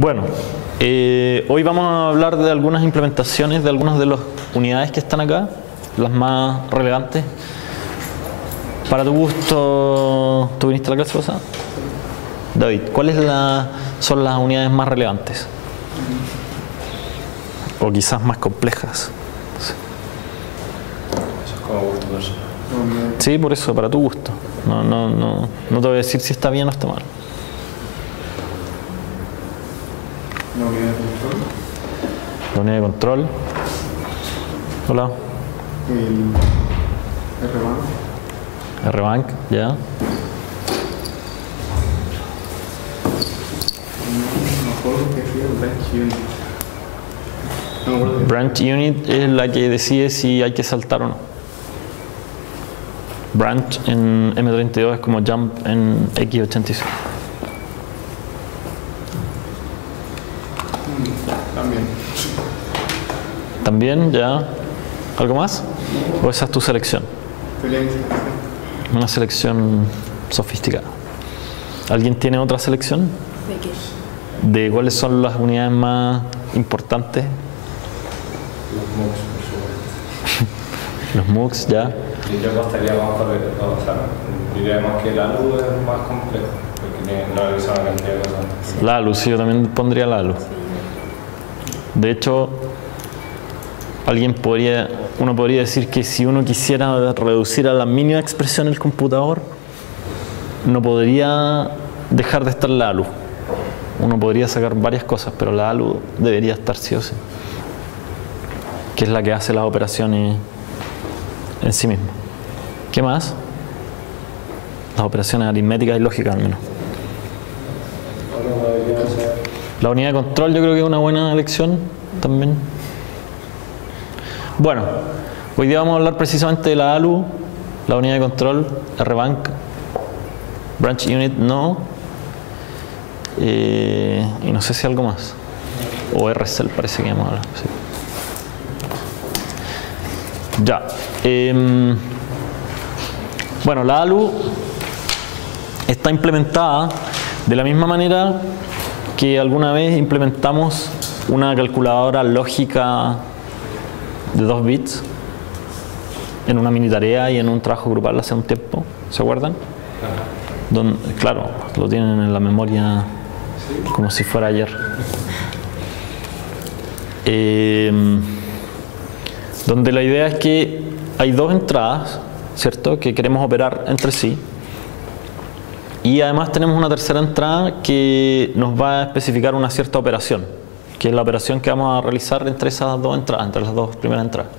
Bueno, hoy vamos a hablar de algunas implementaciones de algunas de las unidades que están acá, las más relevantes. Para tu gusto, ¿tú viniste a la clase pasada? David, ¿cuáles son las unidades más relevantes? O quizás más complejas. Eso es como gusto personal. Sí, por eso, para tu gusto. No te voy a decir si está bien o está mal. ¿La unidad de control? La unidad de control. Hola. El RBank. RBank, ya. No me acuerdo que fue el Branch Unit. No me acuerdo que- Branch Unit es la que decide si hay que saltar o no. Branch en M32 es como jump en X86. También. También, ya. ¿Algo más? ¿O esa es tu selección? Una selección sofisticada. ¿Alguien tiene otra selección? ¿De qué? ¿De cuáles son las unidades más importantes? Los MOOCs, por supuesto. Los MOOCs, ya. Y yo apostaría más por el, o sea, diría más que la luz es más complejo, porque no realiza una cantidad de cosas. La ALU, sí, yo también pondría la ALU. De hecho, uno podría decir que si uno quisiera reducir a la mínima expresión el computador, no podría dejar de estar la ALU. Uno podría sacar varias cosas, pero la ALU debería estar sí o sí, que es la que hace las operaciones en sí misma. ¿Qué más? Las operaciones aritméticas y lógicas al menos. Bueno, debería ser La unidad de control yo creo que es una buena elección también. Bueno, hoy día vamos a hablar precisamente de la ALU, la unidad de control, RBank, Branch Unit no, y no sé si algo más. O RCell parece que vamos a hablar. Sí. Ya. Bueno, la ALU está implementada de la misma manera que alguna vez implementamos una calculadora lógica de 2 bits en una mini tarea y en un trabajo grupal hace un tiempo. ¿Se acuerdan? Claro, lo tienen en la memoria como si fuera ayer. Donde la idea es que hay dos entradas, ¿cierto?, que queremos operar entre sí. Y además tenemos una tercera entrada que nos va a especificar una cierta operación, que es la operación que vamos a realizar entre esas dos entradas, entre las dos primeras entradas.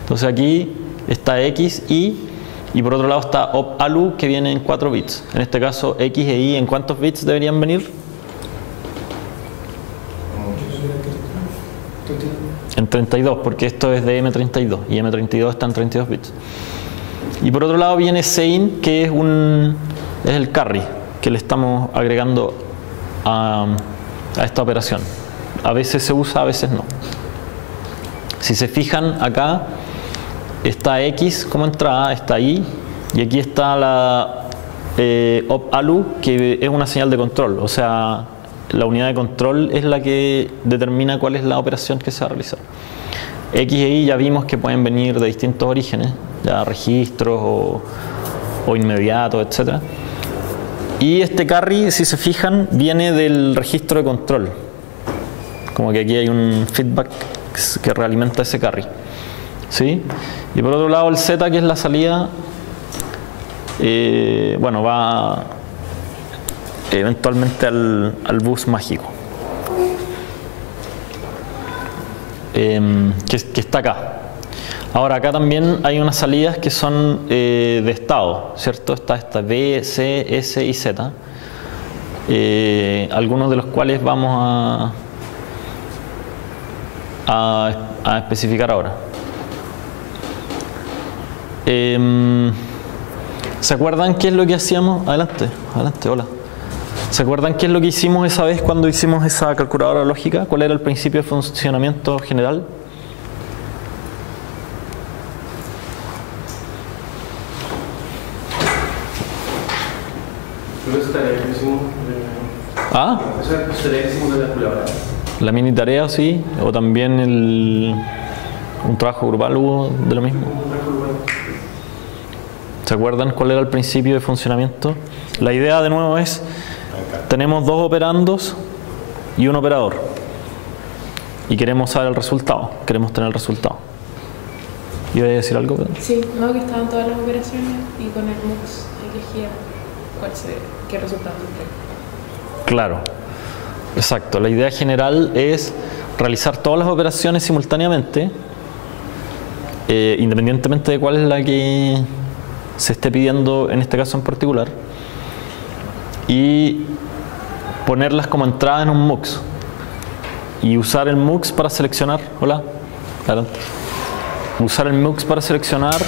Entonces aquí está X, y por otro lado está op_alu, que viene en 4 bits. En este caso X e Y, ¿en cuántos bits deberían venir? En 32, porque esto es de M32 y M32 está en 32 bits. Y por otro lado viene sein, que es el carry que le estamos agregando a esta operación. A veces se usa, a veces no. Si se fijan acá está X como entrada, está Y, y aquí está la op_alu, que es una señal de control. O sea, la unidad de control es la que determina cuál es la operación que se va a realizar. X e Y ya vimos que pueden venir de distintos orígenes, ya registros o inmediatos, etc. Y este carry, si se fijan, viene del registro de control. Como que aquí hay un feedback que realimenta ese carry. ¿Sí? Y por otro lado el Z, que es la salida, bueno, va eventualmente al bus mágico. Que está acá. Ahora acá también hay unas salidas que son de estado, ¿cierto? Está esta B, C, S y Z, algunos de los cuales vamos a especificar ahora. ¿Se acuerdan qué es lo que hacíamos? Adelante, hola. ¿Se acuerdan qué es lo que hicimos esa vez cuando hicimos esa calculadora lógica? ¿Cuál era el principio de funcionamiento general? ¿Ah? Eso sería el segundo de la calculadora. La mini tarea, sí, o también un trabajo grupal hubo de lo mismo. ¿Se acuerdan cuál era el principio de funcionamiento? La idea de nuevo es, tenemos dos operandos y un operador y queremos saber el resultado, queremos tener el resultado. ¿Iba a decir algo? Sí, no, que estaban todas las operaciones y con el MUX elegía qué resultado entrega. Claro, exacto. La idea general es realizar todas las operaciones simultáneamente, independientemente de cuál es la que se esté pidiendo en este caso en particular, y ponerlas como entrada en un MUX y usar el MUX para seleccionar, hola, adelante, usar el MUX para seleccionar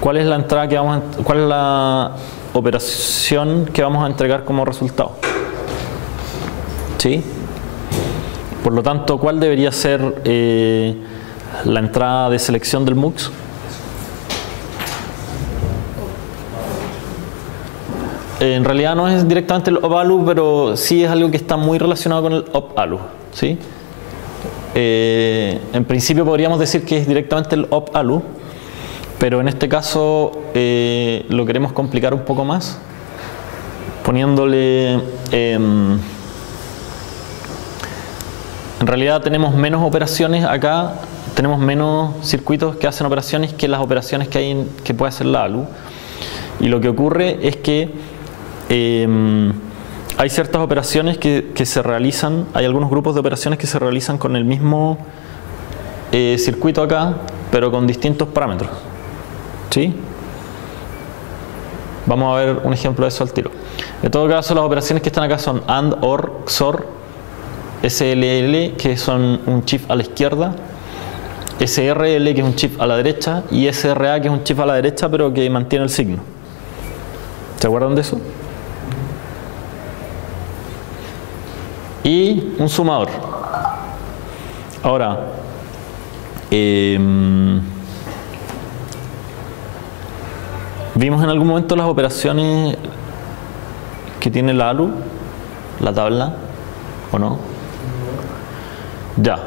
cuál es la entrada que vamos a, cuál es la operación que vamos a entregar como resultado. ¿Sí? Por lo tanto, ¿cuál debería ser la entrada de selección del MUX? En realidad no es directamente el OP-ALU, pero sí es algo que está muy relacionado con el OP-ALU, ¿sí? En principio podríamos decir que es directamente el OP-ALU, pero en este caso lo queremos complicar un poco más, poniéndole... en realidad tenemos menos operaciones acá, tenemos menos circuitos que hacen operaciones que las operaciones que hay que puede hacer la ALU. Y lo que ocurre es que hay ciertas operaciones que se realizan, hay algunos grupos de operaciones que se realizan con el mismo circuito acá, pero con distintos parámetros. ¿Sí? Vamos a ver un ejemplo de eso al tiro. En todo caso, las operaciones que están acá son AND, OR, XOR, SLL, que son un shift a la izquierda, SRL, que es un shift a la derecha, y SRA, que es un shift a la derecha, pero que mantiene el signo. ¿Se acuerdan de eso? Y un sumador. Ahora, vimos en algún momento las operaciones que tiene la ALU, la tabla, ¿o no? Ya.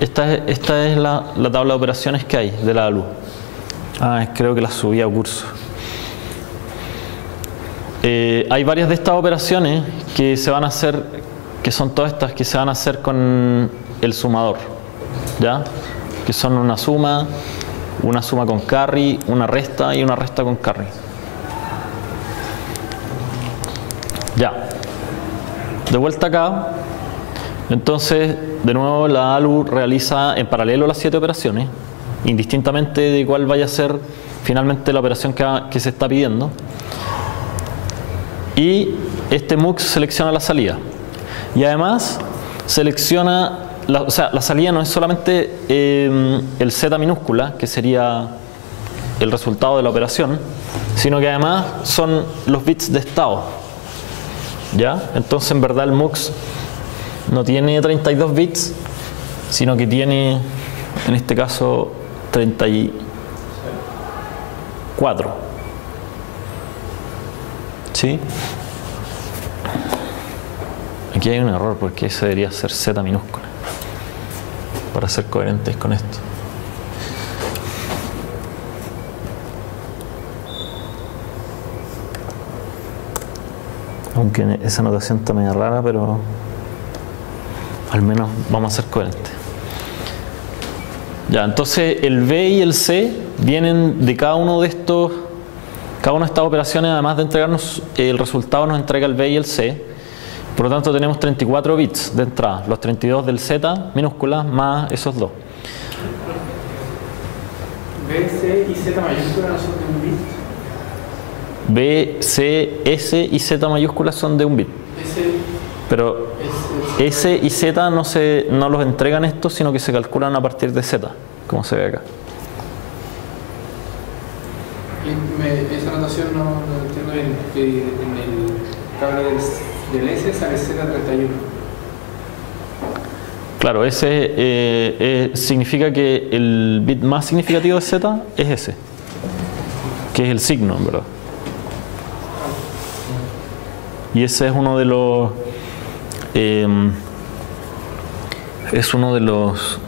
Esta es la tabla de operaciones que hay de la ALU. Creo que la subí a curso. Hay varias de estas operaciones que se van a hacer, que son todas estas que se van a hacer con el sumador, ¿ya? Que son una suma con carry, una resta y una resta con carry. Ya. De vuelta acá, entonces de nuevo la ALU realiza en paralelo las 7 operaciones, indistintamente de cuál vaya a ser finalmente la operación que se está pidiendo. Y este MUX selecciona la salida. Y además selecciona, la salida no es solamente el Z minúscula, que sería el resultado de la operación, sino que además son los bits de estado. ¿Ya? Entonces en verdad el MUX no tiene 32 bits, sino que tiene, en este caso, 34. ¿Sí? Aquí hay un error porque ese debería ser Z minúscula para ser coherentes con esto. Aunque esa notación está medio rara, pero al menos vamos a ser coherentes. Ya, entonces el B y el C vienen de cada uno de estos. Cada una de estas operaciones, además de entregarnos el resultado, nos entrega el B y el C. Por lo tanto, tenemos 34 bits de entrada, los 32 del Z minúscula más esos dos. B, C y Z mayúscula no son de un bit. B, C, S y Z mayúscula son de un bit. Pero S y Z no los entregan estos, sino que se calculan a partir de Z, como se ve acá. Esa notación no entiendo bien, que en el cable del S sale Z31. Claro, ese significa que el bit más significativo de Z es ese, que es el signo, en verdad. Y ese es uno de los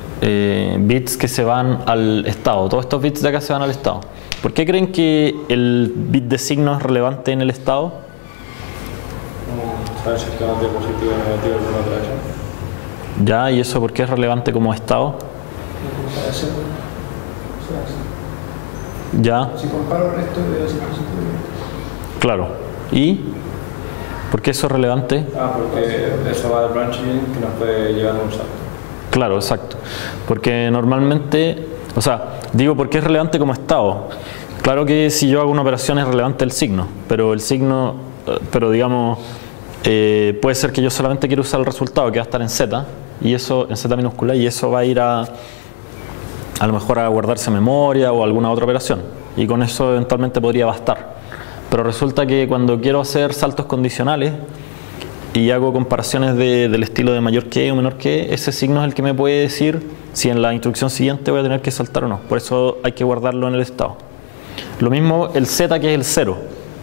bits que se van al estado. Todos estos bits de acá se van al estado. ¿Por qué creen que el bit de signo es relevante en el estado? ¿Sabes si estamos de positivo o negativo en una otra dirección? Ya, ¿y eso por qué es relevante como estado? Ya, Si comparo el resto de decir positivo. claro. ¿Y por qué eso es relevante? Porque eso va del branching que nos puede llevar a un salto. Claro, exacto. Porque normalmente, o sea, digo porque es relevante como estado. Claro que si yo hago una operación es relevante el signo, pero digamos, puede ser que yo solamente quiero usar el resultado que va a estar en Z, y eso en Z minúscula, y eso va a ir a lo mejor a guardarse memoria o alguna otra operación, y con eso eventualmente podría bastar. Pero resulta que cuando quiero hacer saltos condicionales y hago comparaciones del estilo de mayor que o menor que, ese signo es el que me puede decir si en la instrucción siguiente voy a tener que saltar o no. Por eso hay que guardarlo en el estado. Lo mismo el Z, que es el 0.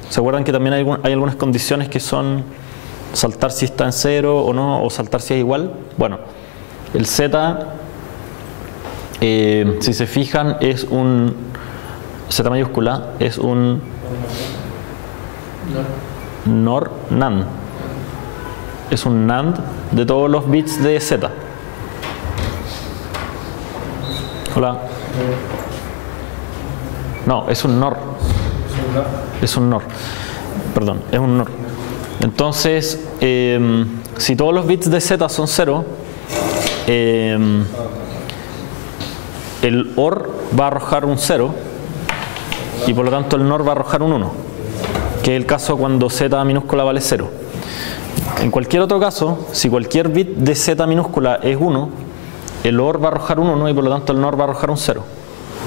¿Se acuerdan que también hay algunas condiciones que son saltar si está en 0 o no, o saltar si es igual? Bueno, el Z, si se fijan, es un Z mayúscula, es un NAND. Es un NAND de todos los bits de Z. Hola. No, es un NOR. Es un NOR. Perdón, es un NOR. Entonces, si todos los bits de Z son 0, el OR va a arrojar un 0 y por lo tanto el NOR va a arrojar un 1, que es el caso cuando Z minúscula vale 0. En cualquier otro caso, si cualquier bit de Z minúscula es 1, el OR va a arrojar un 1 y por lo tanto el NOR va a arrojar un 0.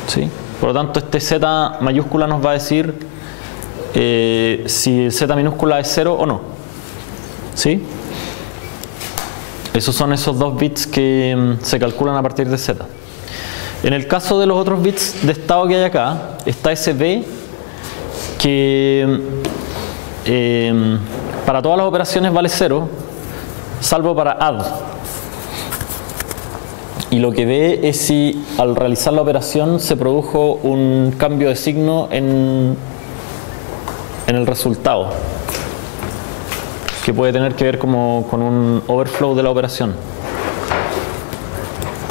¿Sí? Por lo tanto, este Z mayúscula nos va a decir si Z minúscula es 0 o no. ¿Sí? Esos son esos dos bits que se calculan a partir de Z. En el caso de los otros bits de estado que hay acá, está ese B que para todas las operaciones vale 0, salvo para add. Y lo que ve es si al realizar la operación se produjo un cambio de signo en el resultado, que puede tener que ver como con un overflow de la operación.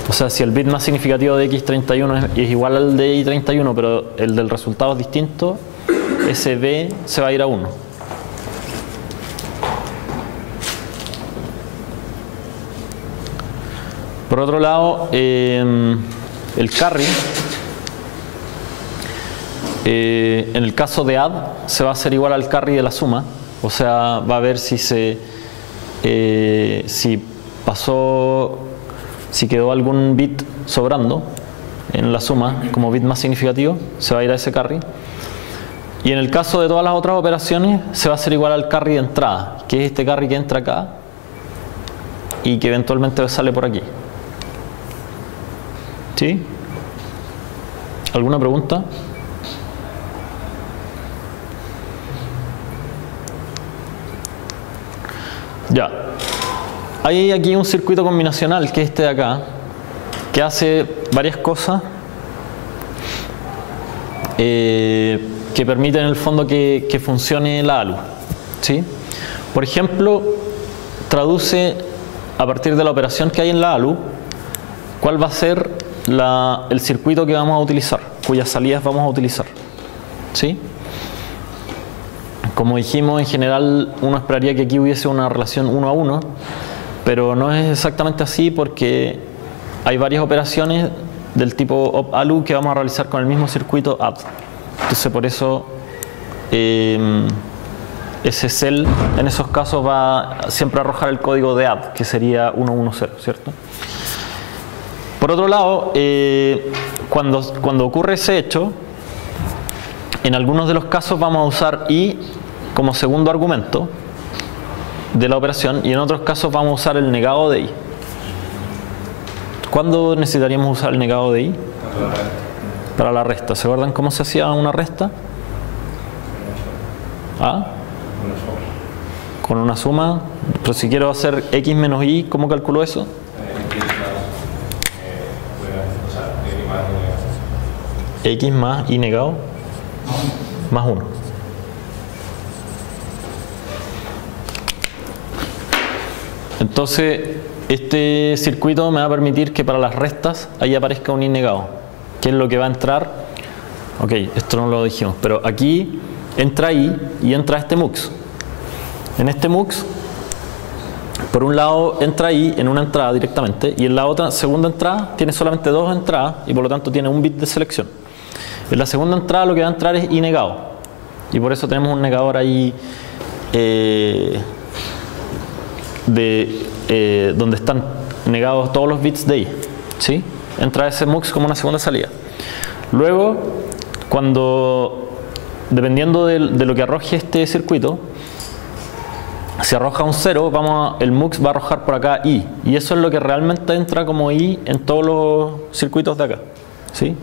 O sea, si el bit más significativo de X31 es igual al de Y31, pero el del resultado es distinto, ese B se va a ir a 1. Por otro lado, el carry, en el caso de add, se va a hacer igual al carry de la suma. O sea, va a ver si quedó algún bit sobrando en la suma como bit más significativo, se va a ir a ese carry. Y en el caso de todas las otras operaciones, se va a hacer igual al carry de entrada, que es este carry que entra acá y que eventualmente sale por aquí. ¿Sí? ¿Alguna pregunta? Ya. Hay aquí un circuito combinacional, que es este de acá, que hace varias cosas que permiten en el fondo que funcione la ALU. ¿Sí? Por ejemplo, traduce a partir de la operación que hay en la ALU cuál va a ser el circuito que vamos a utilizar, cuyas salidas vamos a utilizar. ¿Sí? Como dijimos, en general uno esperaría que aquí hubiese una relación 1 a 1, pero no es exactamente así porque hay varias operaciones del tipo op-alu que vamos a realizar con el mismo circuito add. Entonces por eso ese cell en esos casos va siempre a arrojar el código de add, que sería 110, ¿cierto? Por otro lado, cuando ocurre ese hecho, en algunos de los casos vamos a usar i como segundo argumento de la operación y en otros casos vamos a usar el negado de i. ¿Cuándo necesitaríamos usar el negado de i? Para la resta. Para la resta. ¿Se acuerdan cómo se hacía una resta? ¿Ah? una suma. Con una suma, pero si quiero hacer x menos y, ¿cómo calculo eso? X más, o sea, X más y negado. X más y negado más 1. Entonces, este circuito me va a permitir que para las restas ahí aparezca un y negado. ¿Qué es lo que va a entrar? Ok, esto no lo dijimos, pero aquí entra i y entra este mux. En este mux, por un lado entra i en una entrada directamente y en la otra segunda entrada tiene solamente 2 entradas y por lo tanto tiene un bit de selección. En la segunda entrada lo que va a entrar es i negado y por eso tenemos un negador ahí donde están negados todos los bits de i, ¿sí? Entra ese mux como una segunda salida. Luego, dependiendo de lo que arroje este circuito, si arroja un 0, el mux va a arrojar por acá i, y eso es lo que realmente entra como i en todos los circuitos de acá, ¿sí?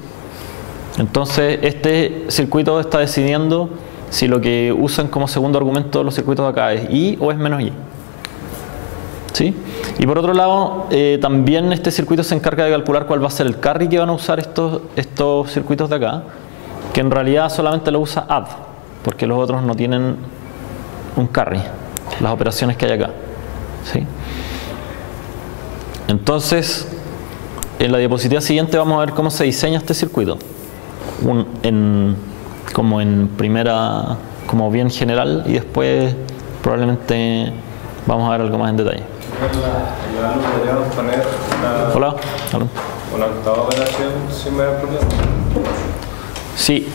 Entonces este circuito está decidiendo si lo que usan como segundo argumento de los circuitos de acá es i o es menos i, ¿sí? Y por otro lado, también este circuito se encarga de calcular cuál va a ser el carry que van a usar estos circuitos de acá, que en realidad solamente lo usa add, porque los otros no tienen un carry, las operaciones que hay acá, ¿sí? Entonces, en la diapositiva siguiente vamos a ver cómo se diseña este circuito, como bien general, y después probablemente vamos a ver algo más en detalle. En la podríamos poner Hola. una octava operación sin mayor problema. Sí,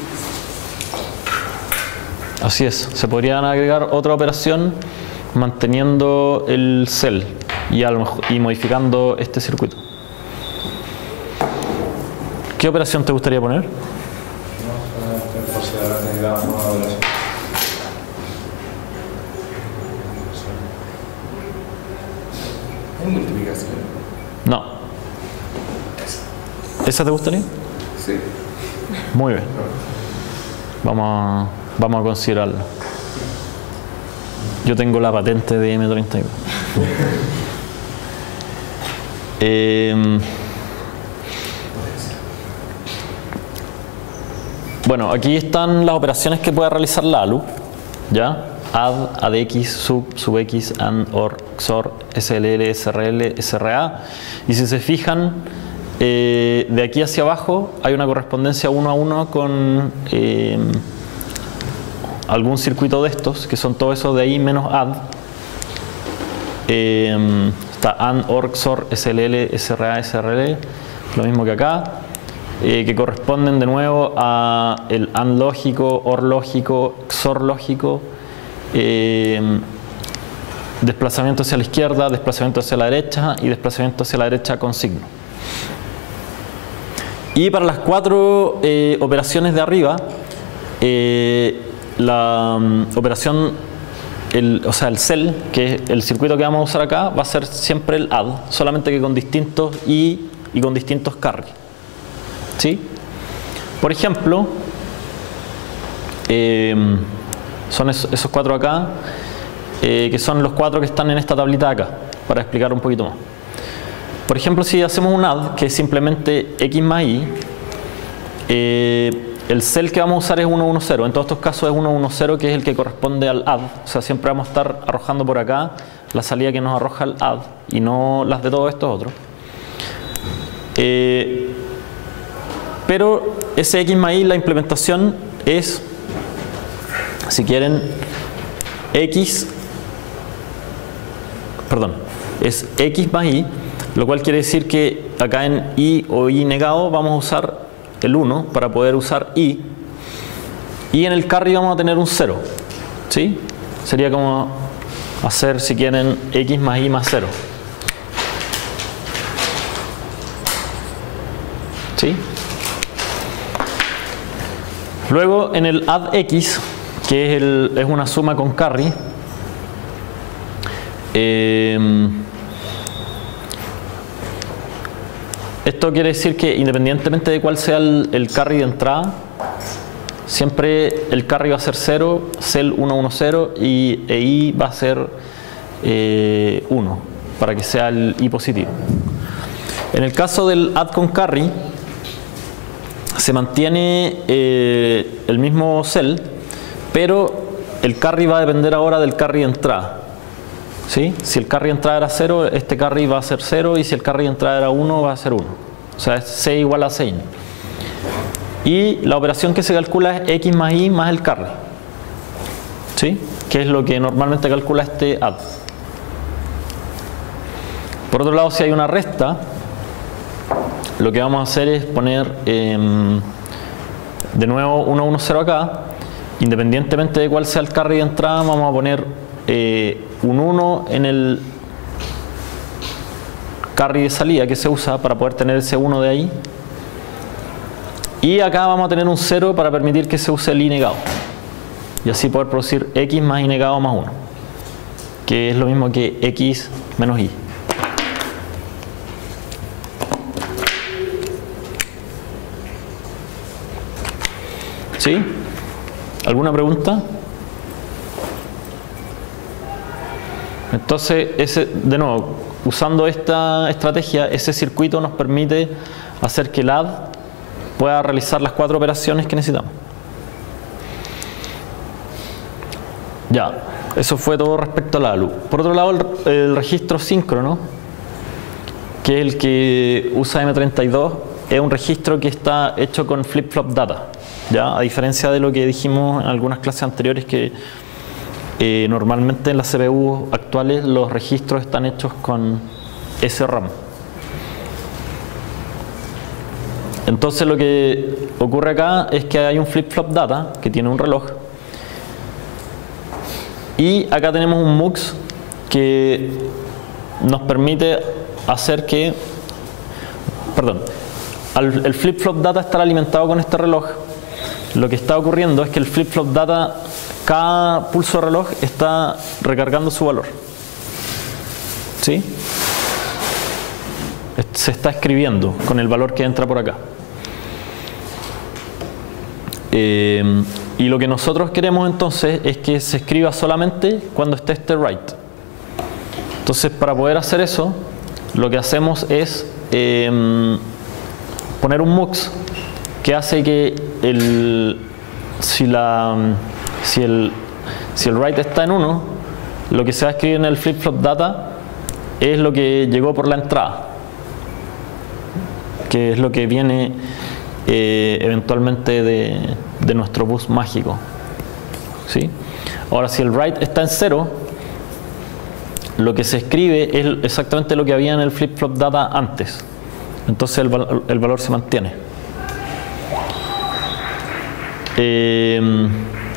así es. Se podrían agregar otra operación manteniendo el cell y modificando este circuito. ¿Qué operación te gustaría poner? No, solamente por si ahora necesitamos una operación. ¿Es multiplicación? No. ¿Esa te gustaría? Sí. Muy bien. Vamos a considerarlo. Yo tengo la patente de M32. Bueno, aquí están las operaciones que puede realizar la ALU, ¿ya? Add, ADX, sub-x, AND, OR, XOR, SLL, SRL, SRA. Y si se fijan, de aquí hacia abajo hay una correspondencia 1 a 1 con algún circuito de estos, que son todo eso de ahí menos add. Está AND, OR, XOR, SLL, SRA, SRL, lo mismo que acá, que corresponden de nuevo a el AND lógico, OR lógico, XOR lógico, desplazamiento hacia la izquierda, desplazamiento hacia la derecha y desplazamiento hacia la derecha con signo. Y para las 4 operaciones de arriba, la operación, o sea el cell, que es el circuito que vamos a usar acá, va a ser siempre el add, solamente que con distintos y con distintos carry, ¿sí? Por ejemplo, son esos 4 acá, que son los 4 que están en esta tablita de acá, para explicar un poquito más. Por ejemplo, si hacemos un add, que es simplemente x más y, el cell que vamos a usar es 110. En todos estos casos es 110, que es el que corresponde al add. O sea, siempre vamos a estar arrojando por acá la salida que nos arroja el add y no las de todos estos otros. Pero ese x más y, la implementación es, si quieren, es x más y, lo cual quiere decir que acá en i o i negado vamos a usar el 1 para poder usar i, y en el carry vamos a tener un 0, ¿sí? Sería como hacer, si quieren, x más y más 0, ¿sí? Luego en el add x, que es una suma con carry, esto quiere decir que independientemente de cuál sea el carry de entrada, siempre el carry va a ser 0, cell 110 y i va a ser 1 para que sea el i positivo. En el caso del add con carry se mantiene el mismo cell, pero el carry va a depender ahora del carry de entrada. ¿Sí? Si el carry de entrada era 0, este carry va a ser 0, y si el carry de entrada era 1, va a ser 1. O sea, es c igual a sein. Y la operación que se calcula es x más y más el carry. ¿Sí? Que es lo que normalmente calcula este add. Por otro lado, si hay una resta, lo que vamos a hacer es poner de nuevo 110 acá. Independientemente de cuál sea el carry de entrada, vamos a poner un 1 en el carry de salida que se usa para poder tener ese 1 de ahí. Y acá vamos a tener un 0 para permitir que se use el i negado. Y así poder producir x más i negado más 1, que es lo mismo que x menos i. ¿Sí? ¿Alguna pregunta? Entonces, de nuevo, usando esta estrategia, ese circuito nos permite hacer que el add pueda realizar las 4 operaciones que necesitamos. Ya, eso fue todo respecto a la ALU. Por otro lado, el registro síncrono, que es el que usa M32, es un registro que está hecho con flip-flop data. ¿Ya? A diferencia de lo que dijimos en algunas clases anteriores, que normalmente en las CPU actuales los registros están hechos con SRAM. Entonces lo que ocurre acá es que hay un flip-flop data que tiene un reloj, y acá tenemos un MUX que nos permite hacer que, el flip-flop data estar alimentado con este reloj. Lo que está ocurriendo es que el flip-flop data, cada pulso de reloj está recargando su valor. ¿Sí? Se está escribiendo con el valor que entra por acá. Y lo que nosotros queremos entonces es que se escriba solamente cuando esté este write. Entonces, para poder hacer eso, lo que hacemos es poner un MUX que hace que si el write está en 1, lo que se va a escribir en el flip-flop data es lo que llegó por la entrada, que es lo que viene eventualmente de nuestro bus mágico. ¿Sí? Ahora, si el write está en 0, lo que se escribe es exactamente lo que había en el flip-flop data antes. Entonces el valor se mantiene.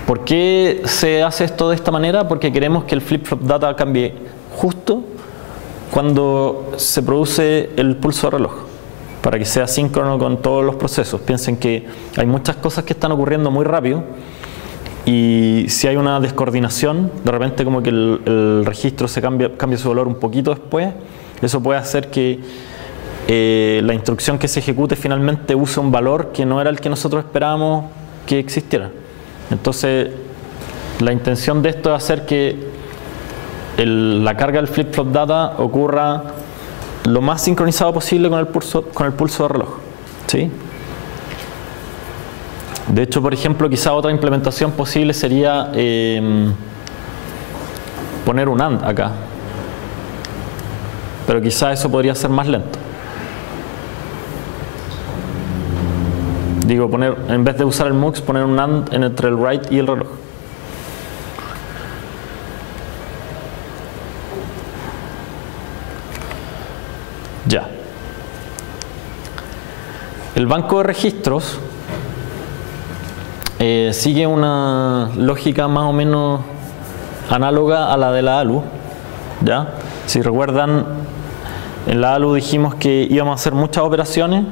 ¿Por qué se hace esto de esta manera? Porque queremos que el flip-flop data cambie justo cuando se produce el pulso de reloj, para que sea síncrono con todos los procesos. Piensen que hay muchas cosas que están ocurriendo muy rápido, y si hay una descoordinación, de repente como que el registro se cambia su valor un poquito después, eso puede hacer que la instrucción que se ejecute finalmente use un valor que no era el que nosotros esperábamos que existiera. Entonces, la intención de esto es hacer que la carga del flip-flop data ocurra lo más sincronizado posible con el pulso de reloj. ¿Sí? De hecho, por ejemplo, quizá otra implementación posible sería poner un AND acá, pero quizá eso podría ser más lento. Digo, en vez de usar el MUX, poner un AND entre el write y el reloj. Ya. El banco de registros sigue una lógica más o menos análoga a la de la ALU. ¿Ya? Si recuerdan, en la ALU dijimos que íbamos a hacer muchas operaciones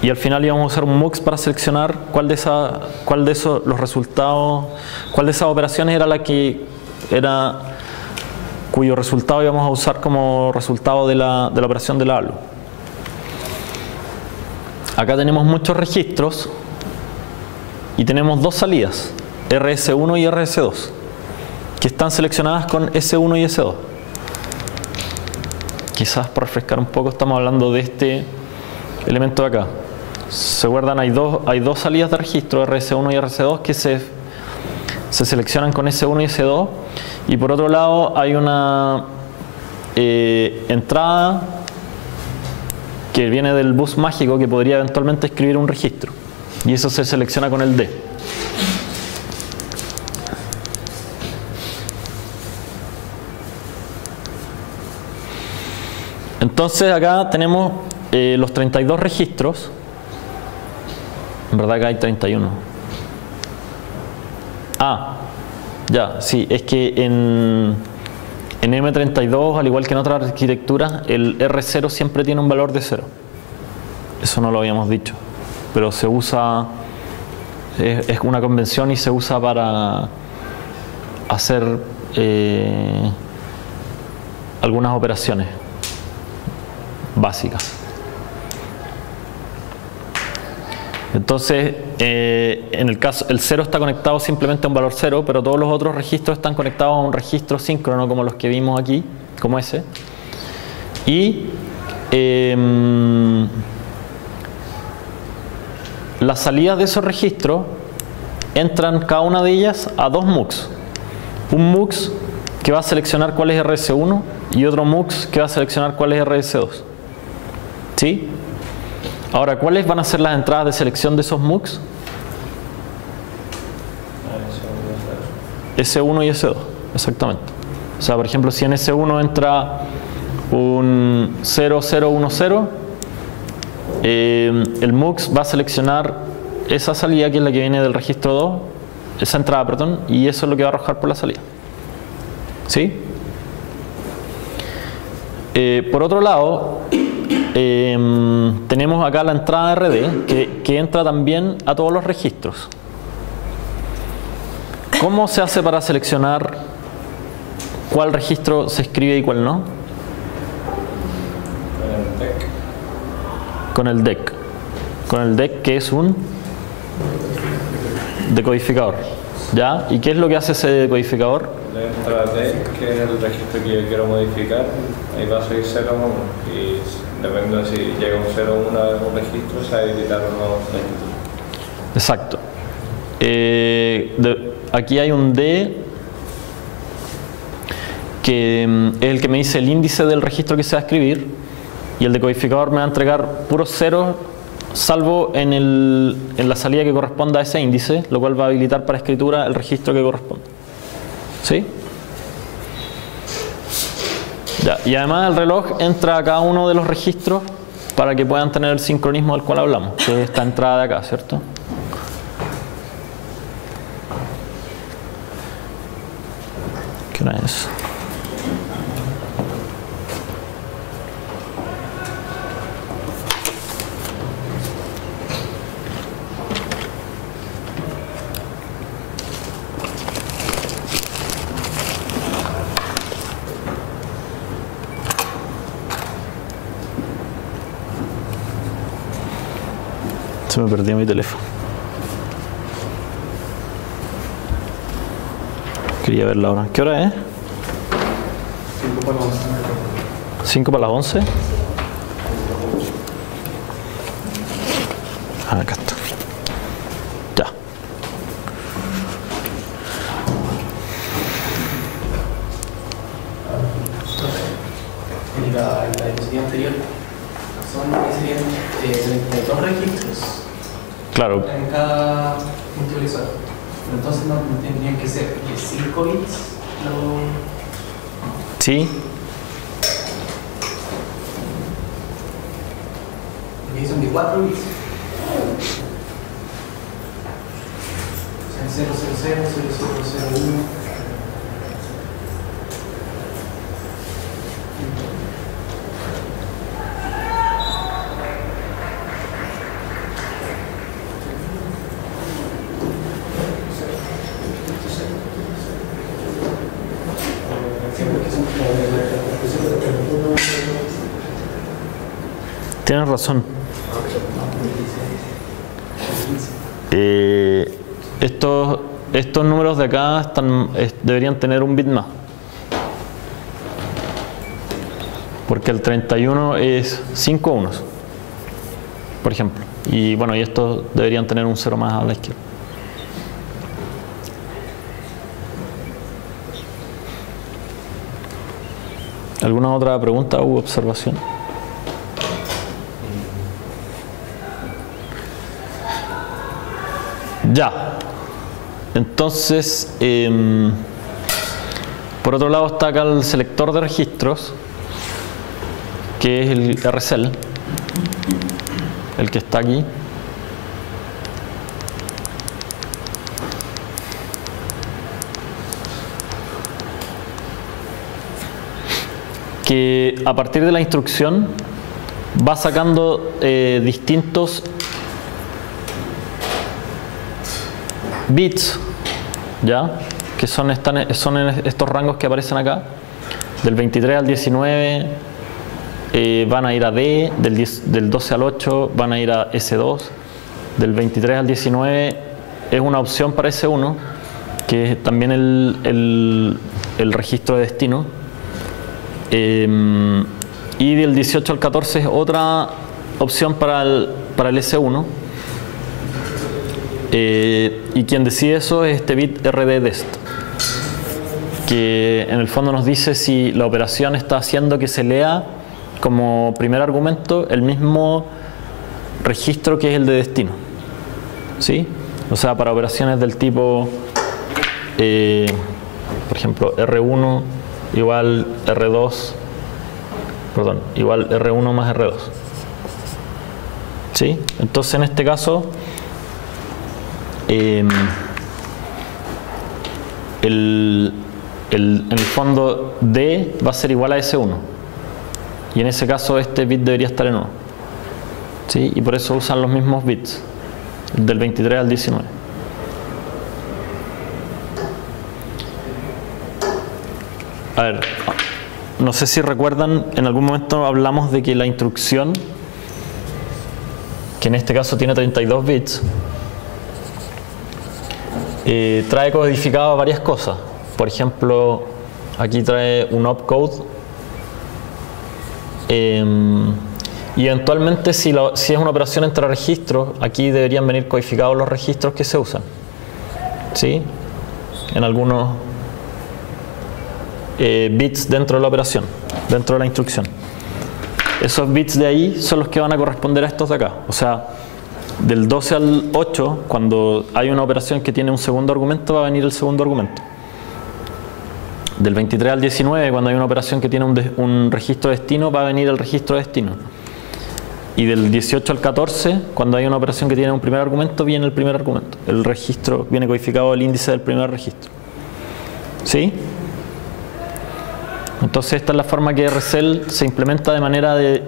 y al final íbamos a usar un MUX para seleccionar cuál de esas operaciones era la que cuyo resultado íbamos a usar como resultado de la operación de la ALU. Acá tenemos muchos registros y tenemos dos salidas, RS1 y RS2, que están seleccionadas con S1 y S2. Quizás para refrescar un poco, estamos hablando de este elemento de acá. ¿Se acuerdan? Hay dos salidas de registro, RS1 y RS2, que se seleccionan con S1 y S2. Y por otro lado hay una entrada que viene del bus mágico que podría eventualmente escribir un registro. Y eso se selecciona con el D. Entonces acá tenemos los 32 registros. En verdad acá hay 31. Ya, sí, es que en M32, al igual que en otras arquitecturas, el R0 siempre tiene un valor de 0. Eso no lo habíamos dicho, pero se usa, es una convención y se usa para hacer algunas operaciones básicas. Entonces, en el caso, el 0 está conectado simplemente a un valor 0, pero todos los otros registros están conectados a un registro síncrono como los que vimos aquí, como ese. Y las salidas de esos registros entran cada una de ellas a dos MUX. Un MUX que va a seleccionar cuál es RS1 y otro MUX que va a seleccionar cuál es RS2. ¿Sí? Ahora, ¿cuáles van a ser las entradas de selección de esos MUX? S1 y S2, exactamente. O sea, por ejemplo, si en S1 entra un 0010, el MUX va a seleccionar esa salida, que es la que viene del registro 2, esa entrada, perdón, y eso es lo que va a arrojar por la salida. ¿Sí? Por otro lado, tenemos acá la entrada RD que entra también a todos los registros. ¿Cómo se hace para seleccionar cuál registro se escribe y cuál no? Con el DEC. Con el DEC, que es un decodificador. ¿Ya? ¿Y qué es lo que hace ese decodificador? Le entra DEC, que es el registro que yo quiero modificar, ahí va a seguir 0 1 y depende de si llega un 0 1 a un registro, se va a editar un nuevo registro. Exacto. Aquí hay un D que es el que me dice el índice del registro que se va a escribir, y el decodificador me va a entregar puros ceros, salvo en la salida que corresponda a ese índice, lo cual va a habilitar para escritura el registro que corresponde. ¿Sí? Ya, y además el reloj entra a cada uno de los registros para que puedan tener el sincronismo del cual hablamos, que es esta entrada de acá, ¿cierto? ¿Qué hora es? Se me perdió mi teléfono. Quería ver la hora. ¿Qué hora es? 5 para las 11. 5 para las 11. Acá está. Ya. En la diapositiva anterior serían 32 registros Claro. en cada multiplexor. Pero entonces no tendrían que ser 5 bits. Sí. Aquí son de 4 bits. O sea, 000, 0001. Tienes razón. estos números de acá deberían tener un bit más. Porque el 31 es 5 unos, por ejemplo. Y bueno, y estos deberían tener un 0 más a la izquierda. ¿Alguna otra pregunta u observación? Ya. Entonces, por otro lado está acá el selector de registros, que es el RCL, el que está aquí. Que a partir de la instrucción va sacando distintos bits, ¿ya? Que son en estos rangos que aparecen acá, del 23 al 19 van a ir a D, del 12 al 8 van a ir a S2, del 23 al 19 es una opción para S1, que es también el registro de destino, y del 18 al 14 es otra opción para el S1. Y quien decide eso es este bit RDDEST, que en el fondo nos dice si la operación está haciendo que se lea como primer argumento el mismo registro que es el de destino, ¿sí? O sea, para operaciones del tipo, por ejemplo, R1 igual R2, perdón, igual R1 más R2, ¿sí? Entonces en este caso en el fondo D va a ser igual a S1 y en ese caso este bit debería estar en 1, ¿sí? Y por eso usan los mismos bits del 23 al 19. A ver, no sé si recuerdan, en algún momento hablamos de que la instrucción, que en este caso tiene 32 bits, trae codificado varias cosas. Por ejemplo, aquí trae un opcode, y eventualmente si es una operación entre registros, aquí deberían venir codificados los registros que se usan, ¿sí? En algunos bits dentro de la operación, dentro de la instrucción. Esos bits de ahí son los que van a corresponder a estos de acá. O sea, del 12 al 8, cuando hay una operación que tiene un segundo argumento, va a venir el segundo argumento. Del 23 al 19, cuando hay una operación que tiene un registro destino, va a venir el registro destino. Y del 18 al 14, cuando hay una operación que tiene un primer argumento, viene el primer argumento. El registro viene codificado el índice del primer registro. ¿Sí? Entonces esta es la forma que RCL se implementa, de manera de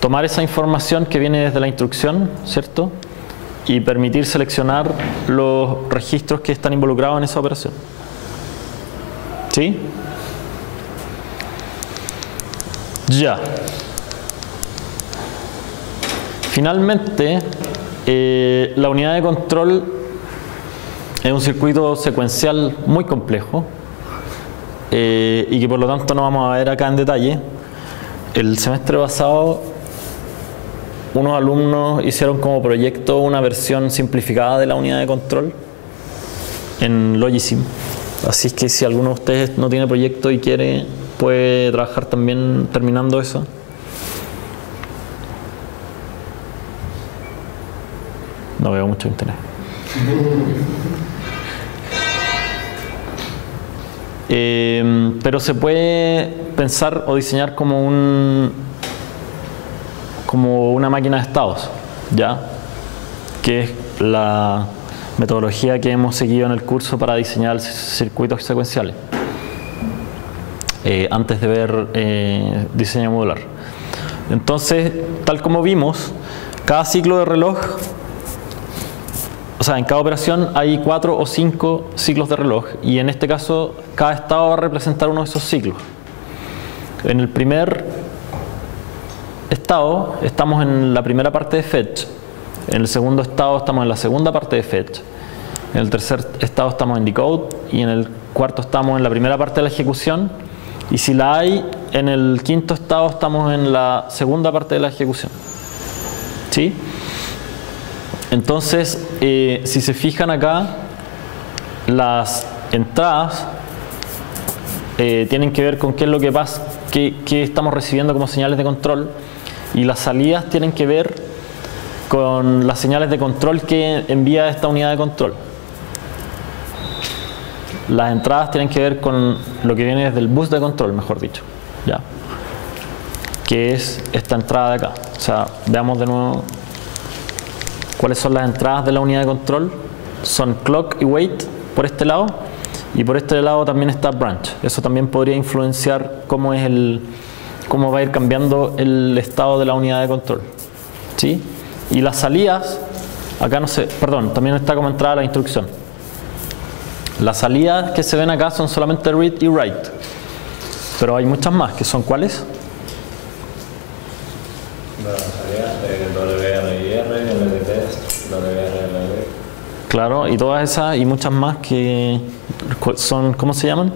tomar esa información que viene desde la instrucción, ¿cierto? Y permitir seleccionar los registros que están involucrados en esa operación. ¿Sí? Ya. Finalmente, la unidad de control es un circuito secuencial muy complejo, y que por lo tanto no vamos a ver acá en detalle. El semestre pasado unos alumnos hicieron como proyecto una versión simplificada de la unidad de control en Logisim. Así que si alguno de ustedes no tiene proyecto y quiere, puede trabajar también terminando eso. No veo mucho interés. Pero se puede pensar o diseñar como una máquina de estados, ¿ya? Que es la metodología que hemos seguido en el curso para diseñar circuitos secuenciales, antes de ver diseño modular. Entonces, tal como vimos, cada ciclo de reloj, o sea, en cada operación hay 4 o 5 ciclos de reloj, y en este caso cada estado va a representar uno de esos ciclos. En el primer estado estamos en la primera parte de fetch, en el segundo estado estamos en la segunda parte de fetch, En el tercer estado estamos en decode y en el cuarto estamos en la primera parte de la ejecución, y si la hay, en el quinto estado estamos en la segunda parte de la ejecución. ¿Sí? Entonces, si se fijan acá, las entradas tienen que ver con qué es lo que pasa, qué estamos recibiendo como señales de control, y las salidas tienen que ver con las señales de control que envía esta unidad de control. Las entradas tienen que ver con lo que viene desde el bus de control, mejor dicho, ¿ya? Que es esta entrada de acá. O sea, veamos de nuevo cuáles son las entradas de la unidad de control. Son clock y wait por este lado, y por este lado también está branch. Eso también podría influenciar cómo va a ir cambiando el estado de la unidad de control. ¿Sí? Y las salidas, acá no sé, perdón, también está como entrada la instrucción. Las salidas que se ven acá son solamente read y write, pero hay muchas más, que son ¿cuáles? La salida de WRIR, LDTest, WRLD. Claro, y todas esas y muchas más que son, ¿cómo se llaman?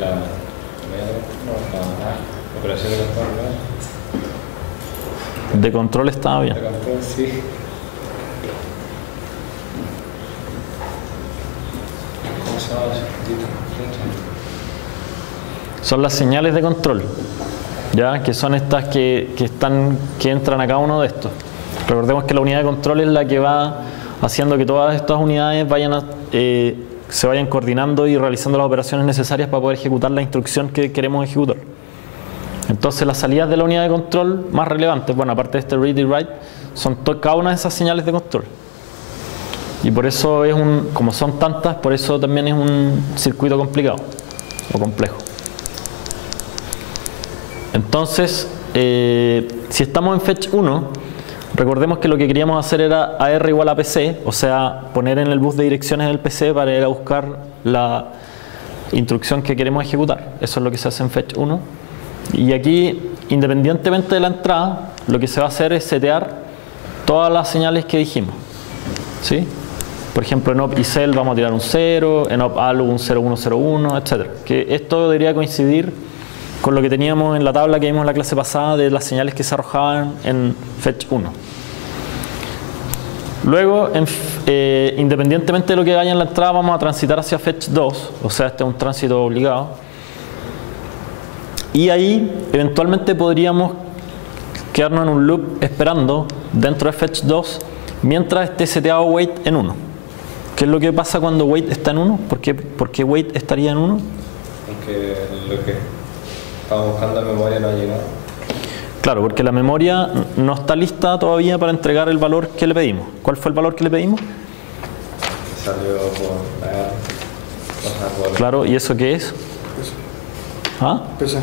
La operación de control. De control estaba bien. De control, sí. ¿Cómo se llama eso? Son las señales de control, ¿ya? Que son estas que entran a cada uno de estos. Recordemos que la unidad de control es la que va haciendo que todas estas unidades se vayan coordinando y realizando las operaciones necesarias para poder ejecutar la instrucción que queremos ejecutar. Entonces las salidas de la unidad de control más relevantes, bueno, aparte de este read y write, son cada una de esas señales de control. Y por eso como son tantas, por eso también es un circuito complicado o complejo. Entonces, si estamos en fetch 1, recordemos que lo que queríamos hacer era AR igual a PC, o sea, poner en el bus de direcciones del PC para ir a buscar la instrucción que queremos ejecutar. Eso es lo que se hace en fetch 1. Y aquí, independientemente de la entrada, lo que se va a hacer es setear todas las señales que dijimos. ¿Sí? Por ejemplo, en op isel vamos a tirar un 0, en op algo un 0101, etc. Que esto debería coincidir con lo que teníamos en la tabla que vimos en la clase pasada de las señales que se arrojaban en fetch 1. Luego, independientemente de lo que haya en la entrada, vamos a transitar hacia fetch 2, o sea, este es un tránsito obligado. Y ahí, eventualmente podríamos quedarnos en un loop esperando dentro de fetch 2 mientras esté seteado wait en 1. ¿Qué es lo que pasa cuando wait está en 1? ¿Por qué wait estaría en 1? Porque lo que estamos buscando en memoria no ha llegado. Claro, porque la memoria no está lista todavía para entregar el valor que le pedimos. ¿Cuál fue el valor que le pedimos? Salió por Claro, ¿y eso qué es? ¿Ah? PC.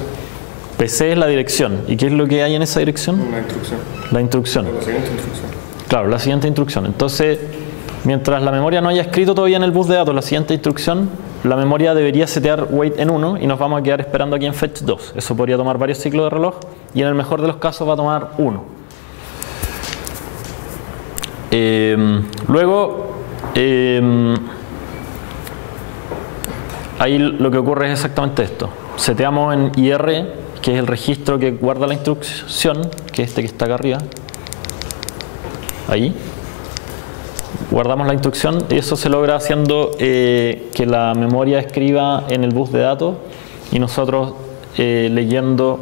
PC es la dirección. ¿Y qué es lo que hay en esa dirección? Una instrucción. La instrucción. La siguiente instrucción. Claro, la siguiente instrucción. Entonces, mientras la memoria no haya escrito todavía en el bus de datos la siguiente instrucción, la memoria debería setear wait en 1 y nos vamos a quedar esperando aquí en fetch 2. Eso podría tomar varios ciclos de reloj y en el mejor de los casos va a tomar 1. Luego, ahí lo que ocurre es exactamente esto. Seteamos en IR, que es el registro que guarda la instrucción, que es este que está acá arriba. Ahí. Guardamos la instrucción y eso se logra haciendo que la memoria escriba en el bus de datos y nosotros leyendo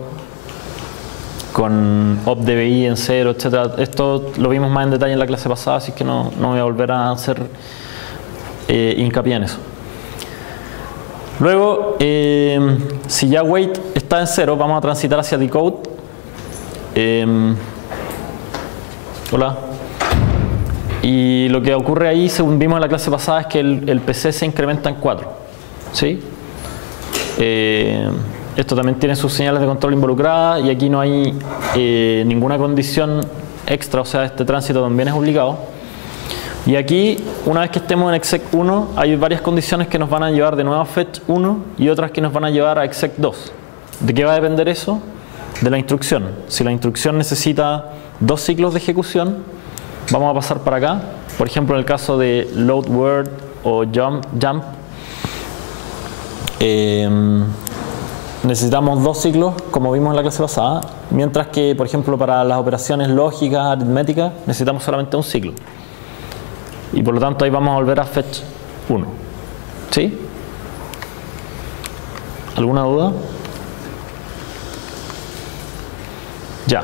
con opdbi en 0, etc. Esto lo vimos más en detalle en la clase pasada, así que no voy a volver a hacer hincapié en eso. Luego, si ya wait está en 0, vamos a transitar hacia decode. Hola. Y lo que ocurre ahí, según vimos en la clase pasada, es que el PC se incrementa en 4. ¿Sí? Esto también tiene sus señales de control involucradas y aquí no hay ninguna condición extra, o sea, este tránsito también es obligado. Y aquí, una vez que estemos en exec 1, hay varias condiciones que nos van a llevar de nuevo a fetch 1 y otras que nos van a llevar a exec 2. ¿De qué va a depender eso? De la instrucción. Si la instrucción necesita 2 ciclos de ejecución, vamos a pasar para acá por ejemplo en el caso de load word o jump, necesitamos 2 ciclos, como vimos en la clase pasada, mientras que, por ejemplo, para las operaciones lógicas, aritméticas, necesitamos solamente un ciclo. Y por lo tanto ahí vamos a volver a fetch 1. ¿Sí? ¿Alguna duda? Ya.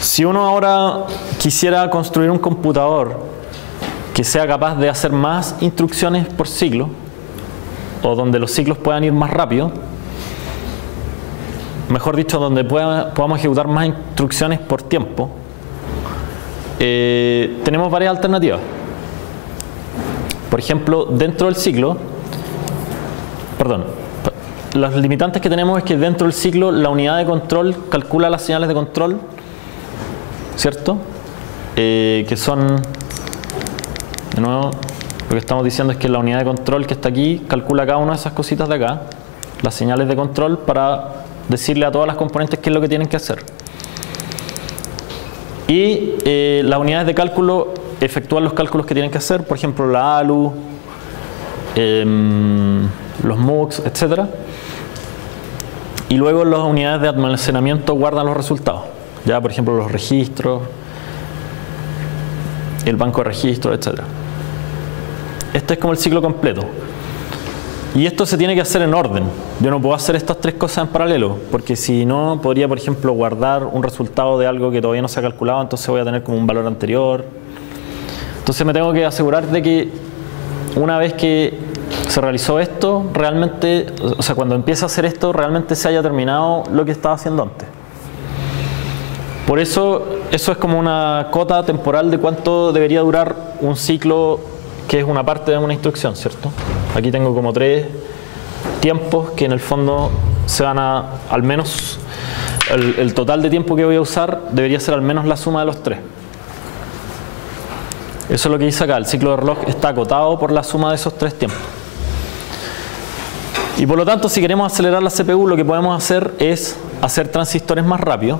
Si uno ahora quisiera construir un computador que sea capaz de hacer más instrucciones por ciclo, o donde los ciclos puedan ir más rápido, mejor dicho, donde podamos ejecutar más instrucciones por tiempo, tenemos varias alternativas. Por ejemplo, dentro del ciclo, los limitantes que tenemos es que dentro del ciclo la unidad de control calcula las señales de control, ¿cierto? Que son, de nuevo, lo que estamos diciendo es que la unidad de control que está aquí calcula cada una de esas cositas de acá, las señales de control, para decirle a todas las componentes qué es lo que tienen que hacer. Y las unidades de cálculo efectúan los cálculos que tienen que hacer, por ejemplo la ALU, los MUX, etc. Y luego las unidades de almacenamiento guardan los resultados, ya por ejemplo los registros, el banco de registros, etc. Este es como el ciclo completo. Y esto se tiene que hacer en orden. Yo no puedo hacer estas 3 cosas en paralelo, porque si no, podría, por ejemplo, guardar un resultado de algo que todavía no se ha calculado, entonces voy a tener como un valor anterior. Entonces me tengo que asegurar de que una vez que se realizó esto, realmente, o sea, cuando empiece a hacer esto, realmente se haya terminado lo que estaba haciendo antes. Por eso, eso es como una cota temporal de cuánto debería durar un ciclo que es una parte de una instrucción, ¿cierto? Aquí tengo como 3 tiempos que en el fondo se van a, al menos, el total de tiempo que voy a usar debería ser al menos la suma de los 3. Eso es lo que dice acá, el ciclo de reloj está acotado por la suma de esos 3 tiempos. Y por lo tanto, si queremos acelerar la CPU, lo que podemos hacer es hacer transistores más rápidos,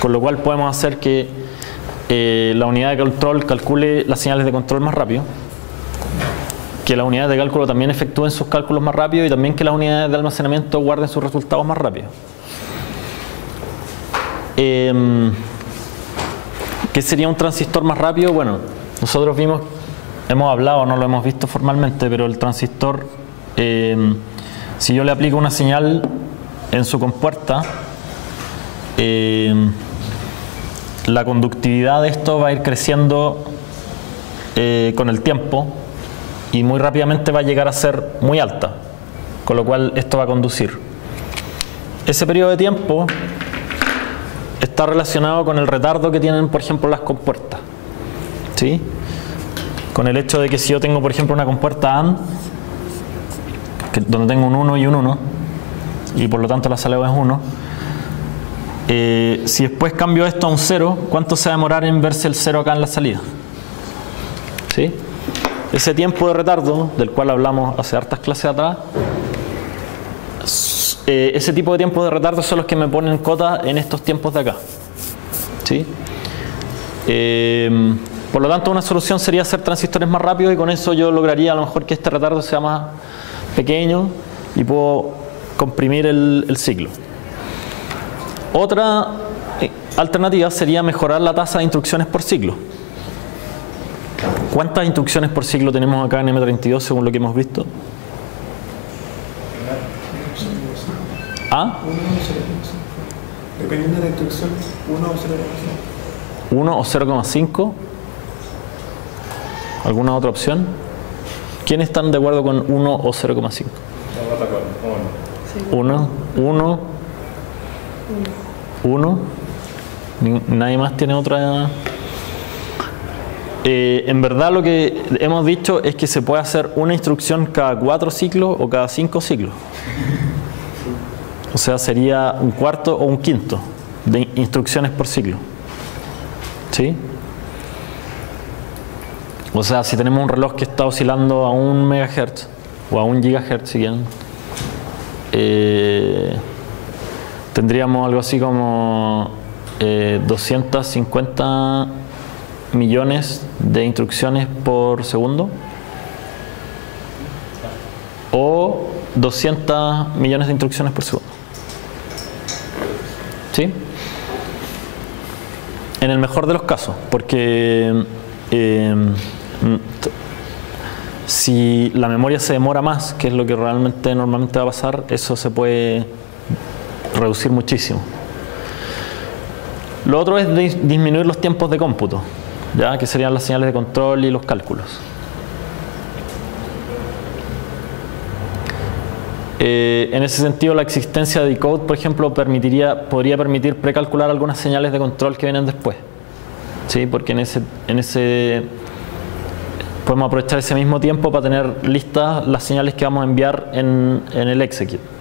con lo cual podemos hacer que la unidad de control calcule las señales de control más rápido, que las unidades de cálculo también efectúen sus cálculos más rápido y también que las unidades de almacenamiento guarden sus resultados más rápido. ¿Qué sería un transistor más rápido? Bueno, nosotros hemos hablado, no lo hemos visto formalmente, pero el transistor, si yo le aplico una señal en su compuerta, la conductividad de esto va a ir creciendo con el tiempo y muy rápidamente va a llegar a ser muy alta, con lo cual esto va a conducir. Ese periodo de tiempo está relacionado con el retardo que tienen, por ejemplo, las compuertas, ¿sí? Con el hecho de que si yo tengo, por ejemplo, una compuerta AND, donde tengo un 1 y un 1, y por lo tanto la salida es 1, si después cambio esto a un 0, ¿cuánto se va a demorar en verse el 0 acá en la salida? ¿Sí? Ese tiempo de retardo, del cual hablamos hace hartas clases atrás, ese tipo de tiempos de retardo son los que me ponen cota en estos tiempos de acá. ¿Sí? Por lo tanto, una solución sería hacer transistores más rápidos y con eso yo lograría a lo mejor que este retardo sea más pequeño y puedo comprimir el ciclo. Otra alternativa sería mejorar la tasa de instrucciones por ciclo. ¿Cuántas instrucciones por ciclo tenemos acá en M32 según lo que hemos visto? ¿Ah? Dependiendo de la instrucción, 1 o 0,5. 1 o 0,5. ¿Alguna otra opción? ¿Quiénes están de acuerdo con 1 o 0,5? 1, 1, 1. Nadie más tiene otra. En verdad lo que hemos dicho es que se puede hacer una instrucción cada 4 ciclos o cada 5 ciclos. O sea, sería un cuarto o un quinto de instrucciones por ciclo. ¿Sí? O sea, si tenemos un reloj que está oscilando a 1 MHz o a 1 GHz, si quieren, tendríamos algo así como 250 millones de instrucciones por segundo o 200 millones de instrucciones por segundo. ¿Sí? En el mejor de los casos, porque si la memoria se demora más, que es lo que realmente normalmente va a pasar, eso se puede reducir muchísimo. Lo otro es disminuir los tiempos de cómputo, ¿ya? Que serían las señales de control y los cálculos. En ese sentido, la existencia de decode, por ejemplo, podría permitir precalcular algunas señales de control que vienen después, ¿sí? Porque en ese podemos aprovechar ese mismo tiempo para tener listas las señales que vamos a enviar en el execute.